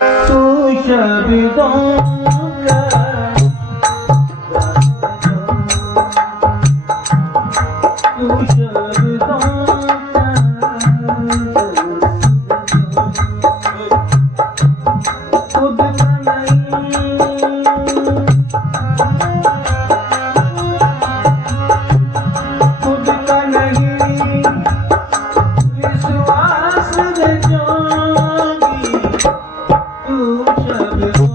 तू शब्दों का तू शब्दों खुद का नहीं खुद का नहीं विश्वास दे जोगी तू शब्दों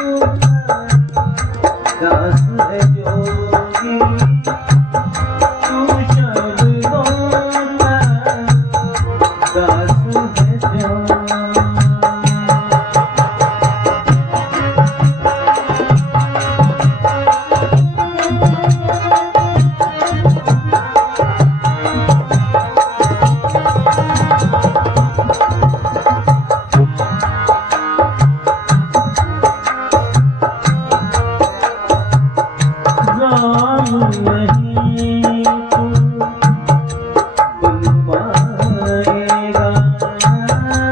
का दास है जोगी तू शब्दों का दास है जोगी राम नहीं तू बन पाएगा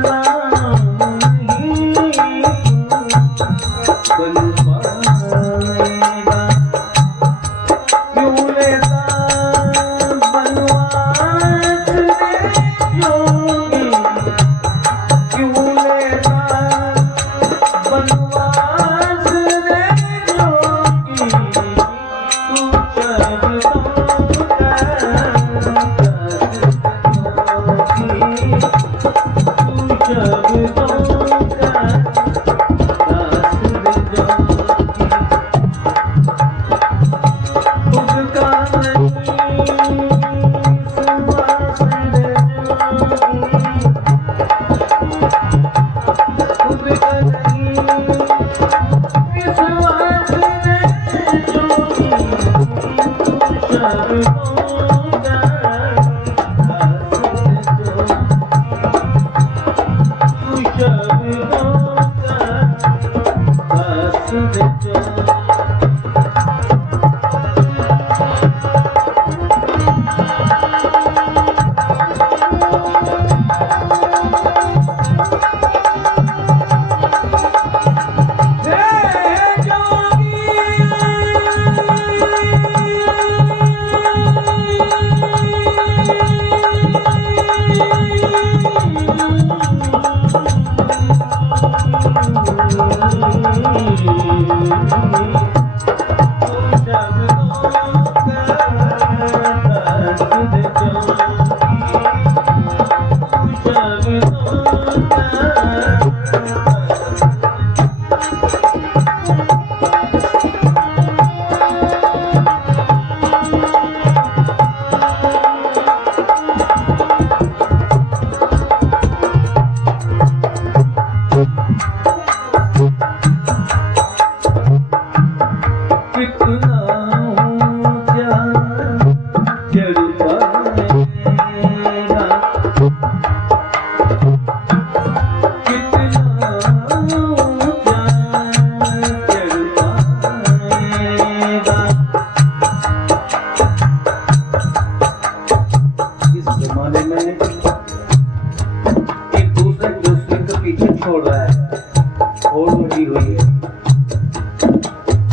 राम नहीं तू बन पाएगा क्यों लेता बनवास रे जोगी क्यों लेता बनवास रे जोगी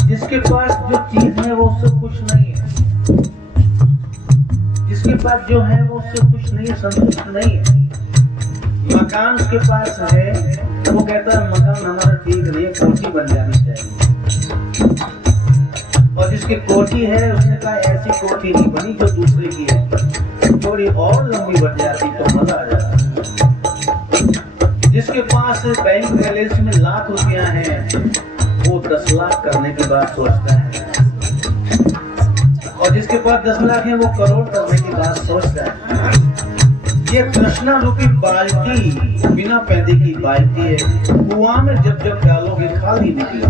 जिसके पास जो चीज है वो उससे खुश नहीं है, जिसके पास जो है वो उससे खुश नहीं है, संतुष्ट नहीं है। मकान उसके पास है तो वो कहता है मकान हमारा ठीक नहीं है, कोठी बन जानी चाहिए। और जिसकी कोठी है उसने कहा ऐसी कोठी नहीं बनी जो दूसरे की है, थोड़ी और लंबी बन जाती तो मजा आ जाता। जिसके पास बैंक बैलेंस में लाख रुपया है वो 10 लाख करने की बात सोचता है, और जिसके पास 10 लाख है वो करोड़ करने की बात सोचता है। ये तृष्णा रूपी बाल्टी बिना पैदे की बाल्टी है, कुआं में जब जब डालोगे खाली निकले।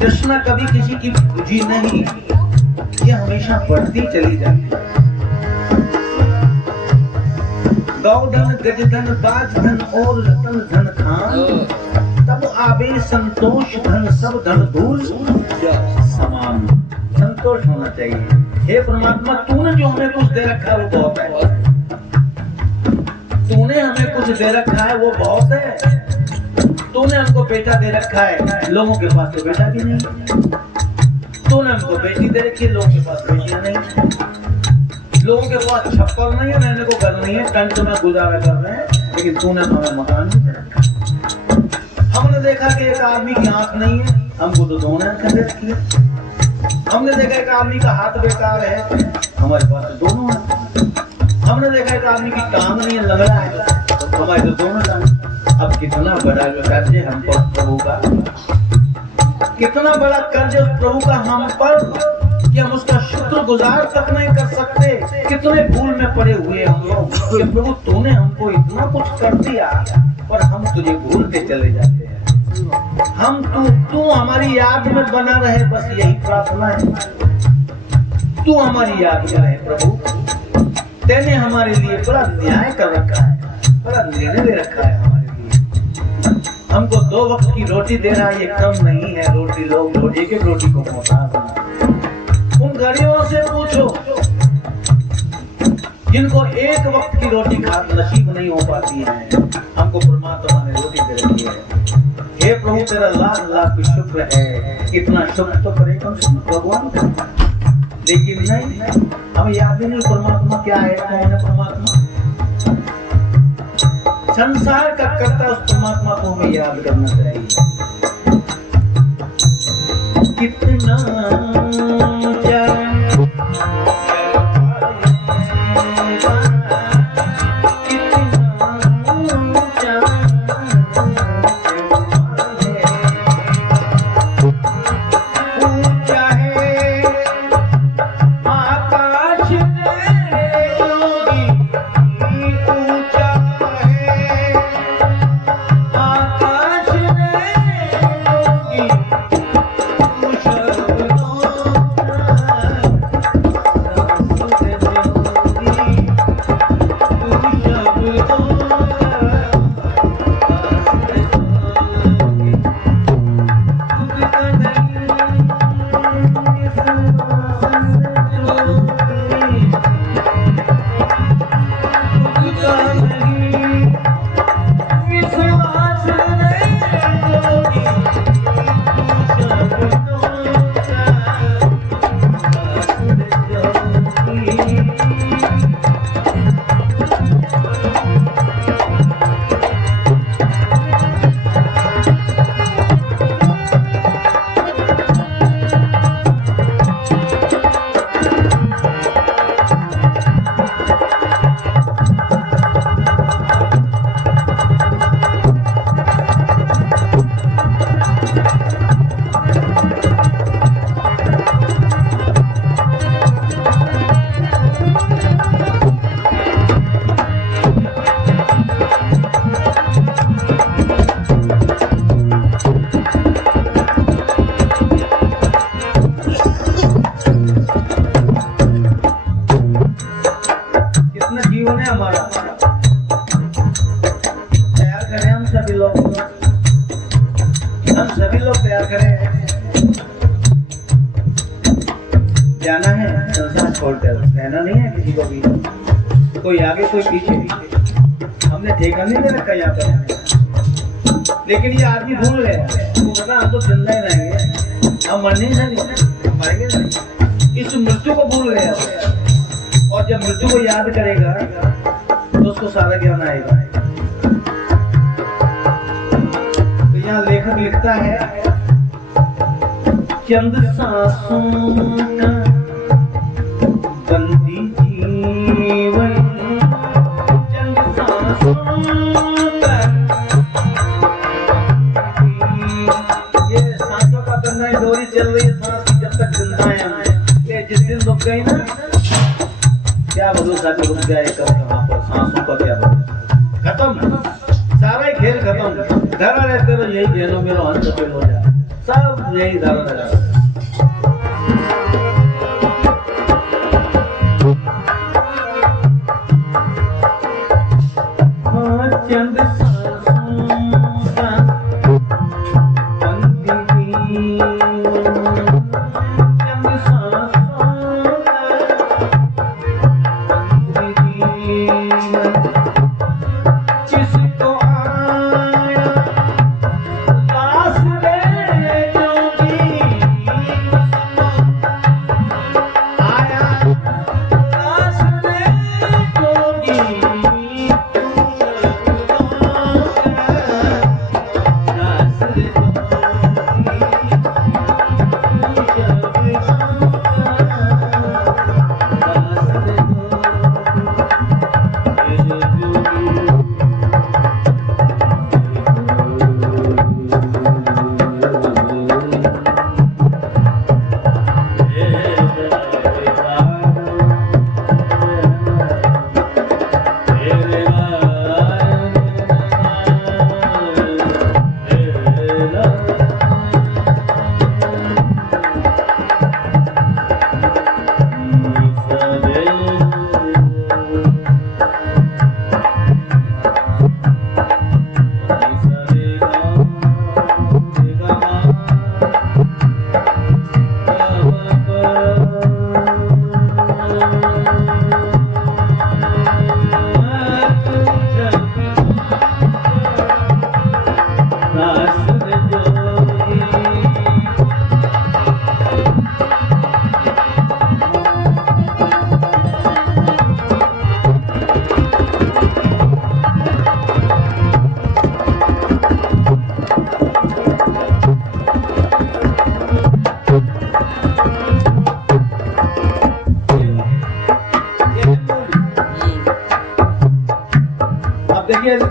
तृष्णा कभी किसी की बुझी नहीं, ये हमेशा बढ़ती चली जाती है। गौधन गजधन बाजधन और रतन धन खान, तब आवे संतोष धन सब धन धूल समान। संतोष होना चाहिए। हे परमात्मा तूने जो हमें कुछ दे रखा है वो बहुत है, तूने हमें कुछ दे रखा है वो बहुत है। बेटा दे रखा है, लोगों के पास तो बेटा भी नहीं। तूने हमको बेटी दे रखी है, लोगों के पास बेटियां नहीं। लोगों के पास छप्पर नहीं है, रहने को घर नहीं है, टेंट में गुजारा कर रहे हैं, लेकिन तूने तो हमें मकान भी दे रखा। हमने देखा कि एक आदमी की आंख नहीं है, हमको तो दोनों आंखें दे रखी है। हमने देखा एक आदमी का हाथ बेकार है, हमारे पास तो दोनों है। हमने देखा एक आदमी की टांग नहीं है, लंगड़ा है, तो हमारे तो दोनों टांग। अब कितना बड़ा कर्ज है हमको प्रभु का, कितना बड़ा कर्ज है प्रभु का हम पर कि हम उसका शुक्रगुजार तक नहीं कर सकते। कितने भूल में पड़े हुए हम लोग कि प्रभु तूने हमको इतना कुछ कर दिया, पर हम तुझे भूलते चले जाते हैं। हम तू हमारी याद में बना रहे, बस यही प्रार्थना है। तू हमारी याद में रहे प्रभु। तेने हमारे लिए बड़ा न्याय कर रखा है, बड़ा निर्णय ले रखा है हमारे लिए। हमको 2 वक्त की रोटी देना ये कम नहीं है। रोटी लोग एक एक रोटी को मोहताज हैं। उन गरीबों से पूछो जिनको एक वक्त की रोटी खा नसीब नहीं हो पाती है, हमको परमात्मा ने रोटी दे रखी है। हे प्रभु तेरा लाख लाख शुक्र है। इतना शुक्र तो करे कम से कम भगवान का, लेकिन नहीं, हमें याद ही नहीं परमात्मा क्या है, कौन है परमात्मा। संसार का करता उस परमात्मा को हमें याद करना चाहिए। कितना जाना है, संसार छोड़कर रहना नहीं है किसी को भी, कोई आगे कोई पीछे। हमने ठेका नहीं ले रखा यहाँ पर, लेकिन ये आदमी भूल गया, वो पता हम तो जिंदा ही रहेंगे, हम मरने ही नहीं, मरेंगे नहीं, इस मृत्यु को भूल गया। और जब मृत्यु को याद करेगा तो उसको सारा ज्ञान आएगा। तो यहाँ लेखक लिखता है, चंद सांसों का बंदी जीवन, चंद सांसों का, ये सांसों का बंधा डोरी चल रही है सांस की, जब तक जिंदा है। ये जिस दिन रुक गई ना, क्या भरोसा कि रुक जाए कब, कहाँ पर सांसों का क्या भरोसा, खत्म, सारा ही खेल खत्म। धरा रहते तो यही खेलो मेरो अंत पे हो जाए, सब यही धरा रहता। चंद जिसको आया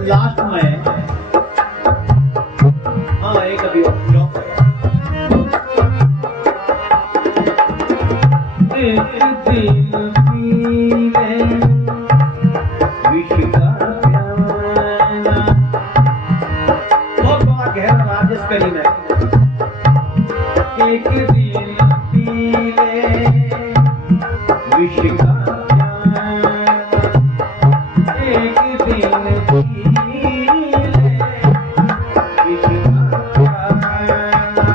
लास्ट में हाँ एक अभी एक दिन पीले विष का प्याला, बहुत बड़ा गहरा राज इस कड़ी में। एक दिन पीले विष का प्याला, एक दिन पीले विष का प्याला,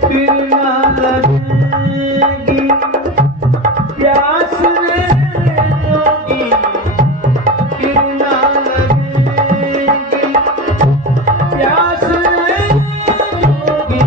फिर ना लगेगी प्यास रे जोगी, फिर ना लगेगी प्यास रे जोगी,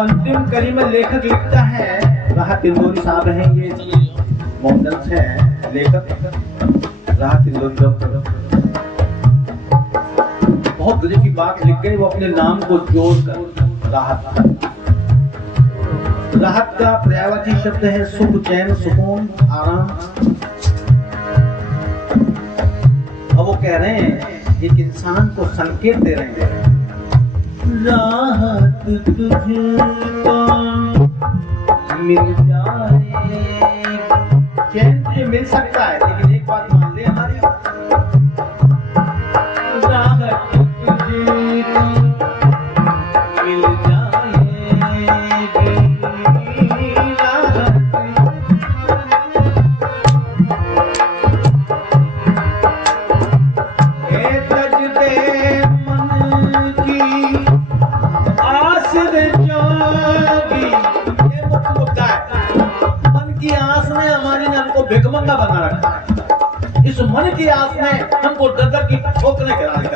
अंतिम कड़ी में लेखक लिखता है, राहत इंदौरी साहब हैं, ये मॉडल्स हैं लेखक राहत इंदौरी। बहुत गजब की बात लिख गए वो अपने नाम को जोड़कर राहत। राहत का पर्यायवाची शब्द है सुख, चैन, सुकून, आराम। अब वो कह रहे हैं एक इंसान को संकेत दे रहे हैं, राहत तुझको मिल जाएगी। चैन तुझे मिल सकता है लेकिन एक बात मान ले हमारी, राहत तुझको मिल जाएगी, राहत ए तज दे मन की आस रे जोगी। ये मुख्य मुद्दा है, मन की आस ने हमारी ने हमको भिखमंगा बना रखा है। इस मन की आस ने हमको दर की ठोकरें खिला दी।